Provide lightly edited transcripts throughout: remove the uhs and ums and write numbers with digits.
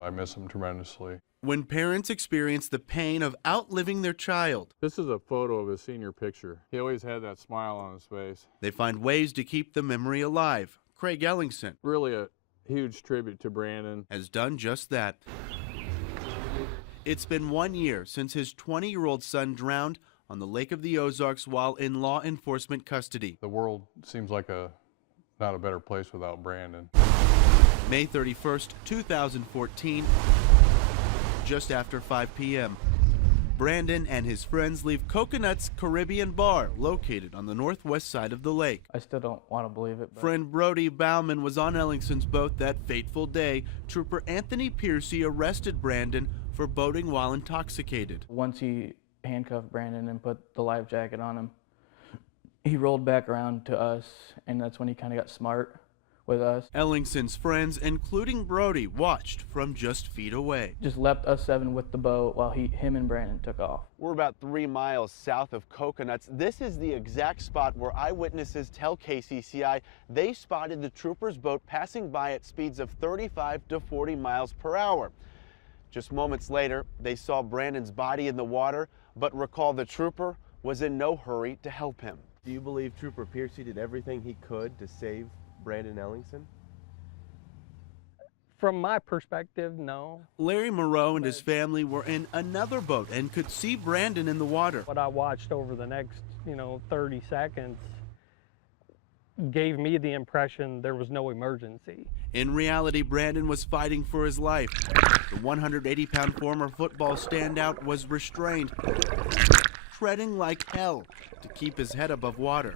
I miss him tremendously. When parents experience the pain of outliving their child, This is a photo of his senior picture. He always had that smile on his face. they find ways to keep the memory alive. Craig Ellingson Really a huge tribute to Brandon. has done just that. It's been 1 year since his 20-year-old son drowned on the Lake of the Ozarks while in law enforcement custody. The world seems like not a better place without Brandon. May 31st, 2014, just after 5 p.m. Brandon and his friends leave Coconut's Caribbean Bar, located on the northwest side of the lake. I still don't want to believe it. But Friend Brody Bauman was on Ellingson's boat that fateful day. Trooper Anthony Piercy arrested Brandon for boating while intoxicated. once he handcuffed Brandon and put the life jacket on him, he rolled back around to us, and that's when he kind of got smart with us. Ellingson's friends, including Brody, watched from just feet away. Just left us 7 with the boat while him and Brandon took off. We're about 3 miles south of Coconuts. This is the exact spot where eyewitnesses tell KCCI they spotted the trooper's boat passing by at speeds of 35 to 40 miles per hour. Just moments later, they saw Brandon's body in the water, but recall the trooper was in no hurry to help him. Do you believe Trooper Piercy did everything he could to save Brandon Ellingson? From my perspective, no. Larry Moreau and his family were in another boat and could see Brandon in the water. What I watched over the next, 30 seconds gave me the impression there was no emergency. In reality, Brandon was fighting for his life. The 180-pound former football standout was restrained, treading like hell to keep his head above water.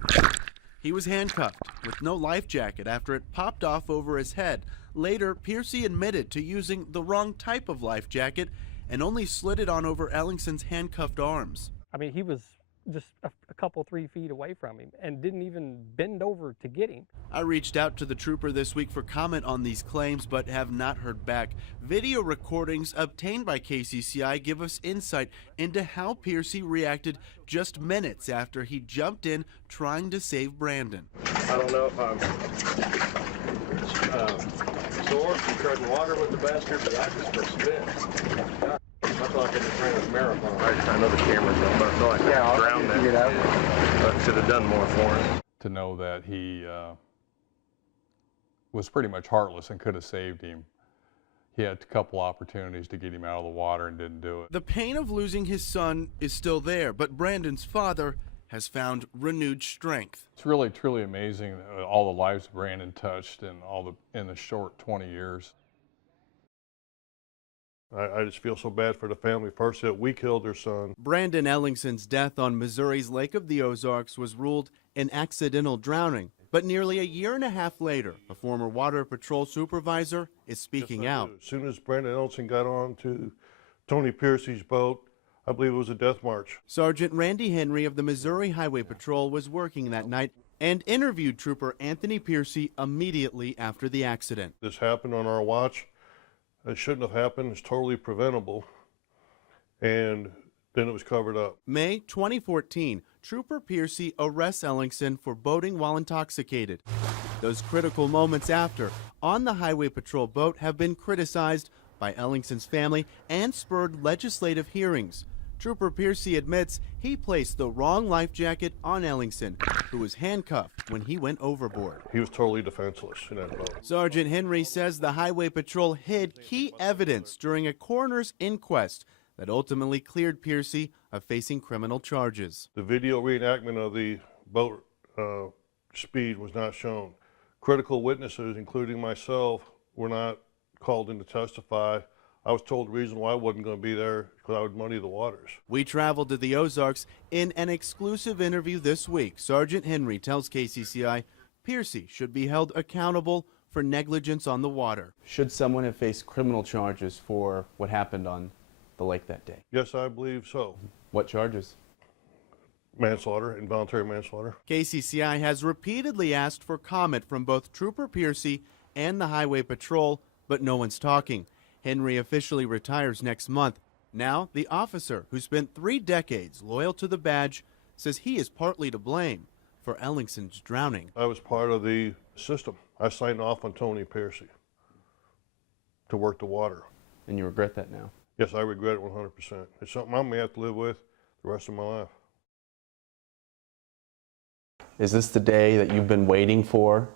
He was handcuffed with no life jacket after it popped off over his head. Later, Piercy admitted to using the wrong type of life jacket and only slid it on over Ellingson's handcuffed arms. I mean, he was just a couple, 3 feet away from him and didn't even bend over to get him. I reached out to the trooper this week for comment on these claims, but have not heard back. Video recordings obtained by KCCI give us insight into how Piercy reacted just minutes after he jumped in trying to save Brandon. I don't know if I'm sore from treading water with the bastard, but I just for spit. I thought I just ran a marathon. I know the camera's on, but I thought I could drown that. I should have done more for him. To know that he was pretty much heartless and could have saved him. He had a couple opportunities to get him out of the water and didn't do it. The pain of losing his son is still there, but Brandon's father has found renewed strength. It's really, truly amazing all the lives Brandon touched in the short 20 years. I just feel so bad for the family. First, that we killed their son. Brandon Ellingson's death on Missouri's Lake of the Ozarks was ruled an accidental drowning. But nearly a year and a half later, a former Water Patrol supervisor is speaking out. As soon as Brandon Ellingson got on to Tony Piercy's boat, I believe it was a death march. Sergeant Randy Henry of the Missouri Highway Patrol was working that night and interviewed Trooper Anthony Piercy immediately after the accident. This happened on our watch. It shouldn't have happened. It's totally preventable. And then it was covered up. May 2014, Trooper Piercy arrests Ellingson for boating while intoxicated. Those critical moments after on the Highway Patrol boat have been criticized by Ellingson's family and spurred legislative hearings. Trooper Piercy admits he placed the wrong life jacket on Ellingson, who was handcuffed when he went overboard. He was totally defenseless in that boat. Sergeant Henry says the Highway Patrol hid key evidence during a coroner's inquest that ultimately cleared Piercy of facing criminal charges. The video reenactment of the boat speed was not shown. Critical witnesses, including myself, were not called in to testify. I was told the reason why I wasn't going to be there because I would muddy the waters. We traveled to the Ozarks. In an exclusive interview this week, Sergeant Henry tells KCCI Piercy should be held accountable for negligence on the water. Should someone have faced criminal charges for what happened on the lake that day? Yes, I believe so. What charges? Manslaughter, involuntary manslaughter. KCCI has repeatedly asked for comment from both Trooper Piercy and the Highway Patrol, but no one's talking. Henry officially retires next month. Now, the officer, who spent 3 decades loyal to the badge, says he is partly to blame for Ellingson's drowning. I was part of the system. I signed off on Tony Piercy to work the water. and you regret that now? Yes, I regret it 100%. It's something I may have to live with the rest of my life. Is this the day that you've been waiting for?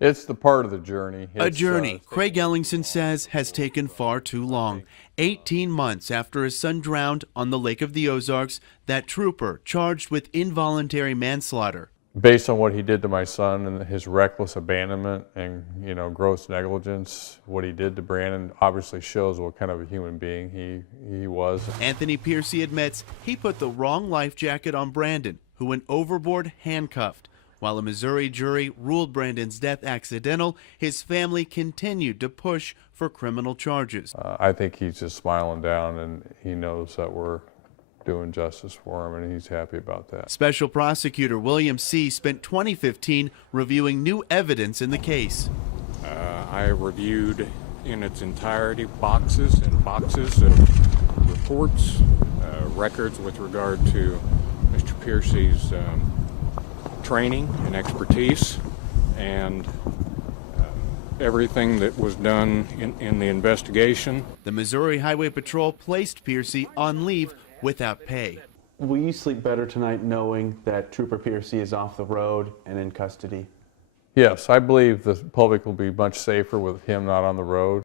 It's the part of the journey. A journey Craig Ellingson says has taken far too long. 18 months after his son drowned on the Lake of the Ozarks, that trooper charged with involuntary manslaughter. Based on what he did to my son and his reckless abandonment and, gross negligence, what he did to Brandon obviously shows what kind of a human being he was. Anthony Piercy admits he put the wrong life jacket on Brandon, who went overboard handcuffed. While a Missouri jury ruled Brandon's death accidental, his family continued to push for criminal charges. I think he's just smiling down, and he knows that we're doing justice for him, and he's happy about that. Special Prosecutor William C. spent 2015 reviewing new evidence in the case. I reviewed in its entirety boxes and boxes of reports, records with regard to Mr. Piercy's training and expertise, and everything that was done in the investigation. The Missouri Highway Patrol placed Piercy on leave without pay. Will you sleep better tonight knowing that Trooper Piercy is off the road and in custody? Yes, I believe the public will be much safer with him not on the road.